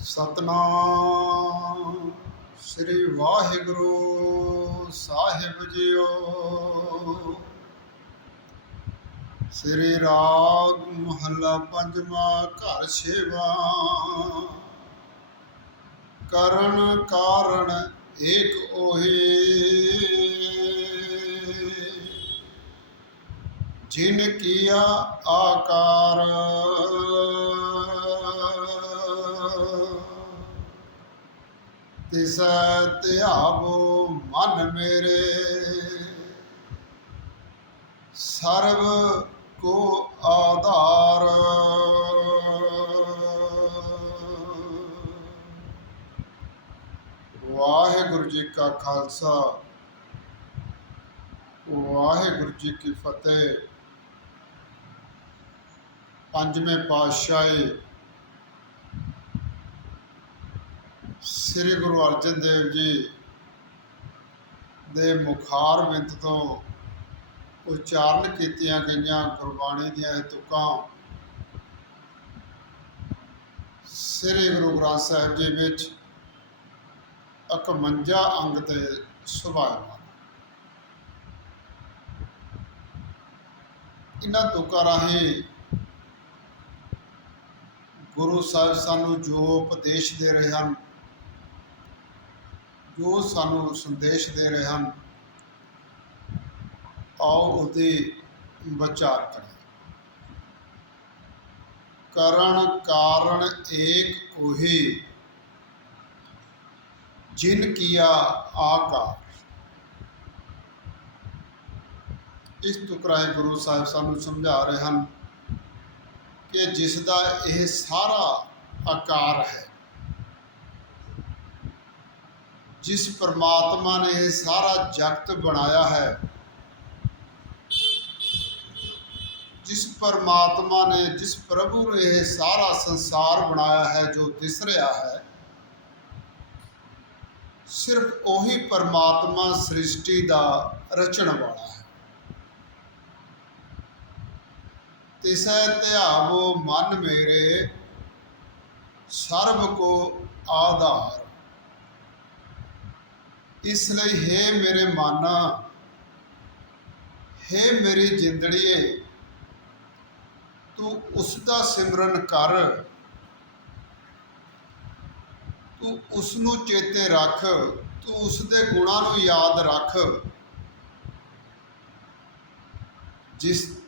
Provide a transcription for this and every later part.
ਸਤਨਾਮ। ਸ੍ਰੀ ਵਾਹਿਗੁਰੂ ਸਾਹਿਬ ਜੀਓ। ਸ੍ਰੀ ਰਾਗ ਮਹੱਲਾ ਪੰਜਵਾਂ ਘਰ ਸੇਵਾ। ਕਰਨ ਕਾਰਨ ਏਕ ਉਹੀ। ਜਿਨ ਕੀਆ ਆਕਾਰ। ਤਿਸ ਧਿਆਵੋ ਮਨ ਮੇਰੇ। ਸਰਬ ਕੋ ਆਧਾਰ। ਵਾਹਿਗੁਰੂ ਜੀ ਕਾ ਖਾਲਸਾ, ਵਾਹਿਗੁਰੂ ਜੀ ਕੀ ਫਤਿਹ। ਪੰਜਵੇਂ ਪਾਤਸ਼ਾਹੀ ਸ੍ਰੀ ਗੁਰੂ ਅਰਜਨ ਦੇਵ ਜੀ ਦੇ ਮੁਖਾਰ ਵਿੰਤ ਤੋਂ ਉਚਾਰਨ ਕੀਤੀਆਂ ਗਈਆਂ ਗੁਰਬਾਣੀ ਦੀਆਂ ਇਹ ਤੁਕਾਂ ਸ੍ਰੀ ਗੁਰੂ ਗ੍ਰੰਥ ਸਾਹਿਬ ਜੀ ਵਿੱਚ 51 ਅੰਗ ਤੇ ਸੁਭਾਅ ਇਹਨਾਂ ਤੁਕਾਂ ਰਾਹੀਂ ਗੁਰੂ ਸਾਹਿਬ ਸਾਨੂੰ ਜੋ ਉਪਦੇਸ਼ ਦੇ ਰਹੇ ਹਨ ਜੋ ਸਾਨੂੰ ਸੰਦੇਸ਼ ਦੇ ਰਹੇ ਹਨ, ਆਓ ਉਹਦੇ ਵਿਚਾਰ ਕਰੀਏ। ਕਰਨ ਕਾਰਨ ਏਕ ਉਹੀ ਜਿਨ ਕੀਆ ਆਕਾਰ। ਇਸ ਟੁਕਰਾਏ ਗੁਰੂ ਸਾਹਿਬ ਸਾਨੂੰ ਸਮਝਾ ਰਹੇ ਹਨ ਕਿ ਜਿਸ ਦਾ ਇਹ ਸਾਰਾ ਆਕਾਰ ਹੈ ਜਿਸ ਪਰਮਾਤਮਾ ਨੇ ਇਹ ਸਾਰਾ ਜਗਤ ਬਣਾਇਆ ਹੈ, ਜਿਸ ਪਰਮਾਤਮਾ ਨੇ, ਜਿਸ ਪ੍ਰਭੂ ਨੇ ਇਹ ਸਾਰਾ ਸੰਸਾਰ ਬਣਾਇਆ ਹੈ ਜੋ ਦਿਸ ਰਿਹਾ ਹੈ, ਸਿਰਫ ਉਹੀ ਪਰਮਾਤਮਾ ਸ੍ਰਿਸ਼ਟੀ ਦਾ ਰਚਣ ਵਾਲਾ ਹੈ। ਤਿਸੈ ਧਿਆਵੋ ਮਨ ਮੇਰੇ, ਸਰਬ ਕੋ ਆਧਾਰ। ਇਸ ਲਈ ਹੈ ਮੇਰੇ ਮਨ, ਹੈ ਮੇਰੀ ਜਿੰਦੜੀਏ, ਤੂੰ ਉਸ ਦਾ ਸਿਮਰਨ ਕਰ। ਤੂੰ ਉਸ ਨੂੰ ਚੇਤੇ ਰੱਖ, ਤੂੰ ਉਸ ਦੇ ਗੁਣਾਂ ਨੂੰ ਯਾਦ ਰੱਖ। ਜਿਸ,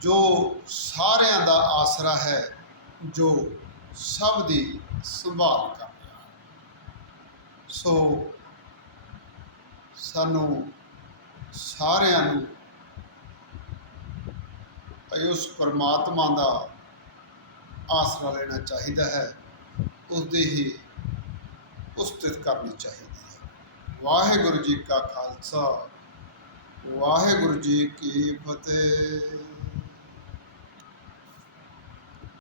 ਜੋ ਸਾਰਿਆਂ ਦਾ ਆਸਰਾ ਹੈ, ਜੋ ਸਭ ਦੀ ਸੰਭਾਲ ਕਰਦਾ। ਸੋ ਸਾਨੂੰ ਸਾਰਿਆਂ ਨੂੰ ਭਈ ਉਸ ਪਰਮਾਤਮਾ ਦਾ ਆਸਰਾ ਲੈਣਾ ਚਾਹੀਦਾ ਹੈ ਉਸ ਦੀ ਹੀ ਉਸਤਤ ਕਰਨੀ ਚਾਹੀਦੀ ਹੈ। ਵਾਹਿਗੁਰੂ ਜੀ ਕਾ ਖਾਲਸਾ, ਵਾਹਿਗੁਰੂ ਜੀ ਕੀ ਫਤਿਹ।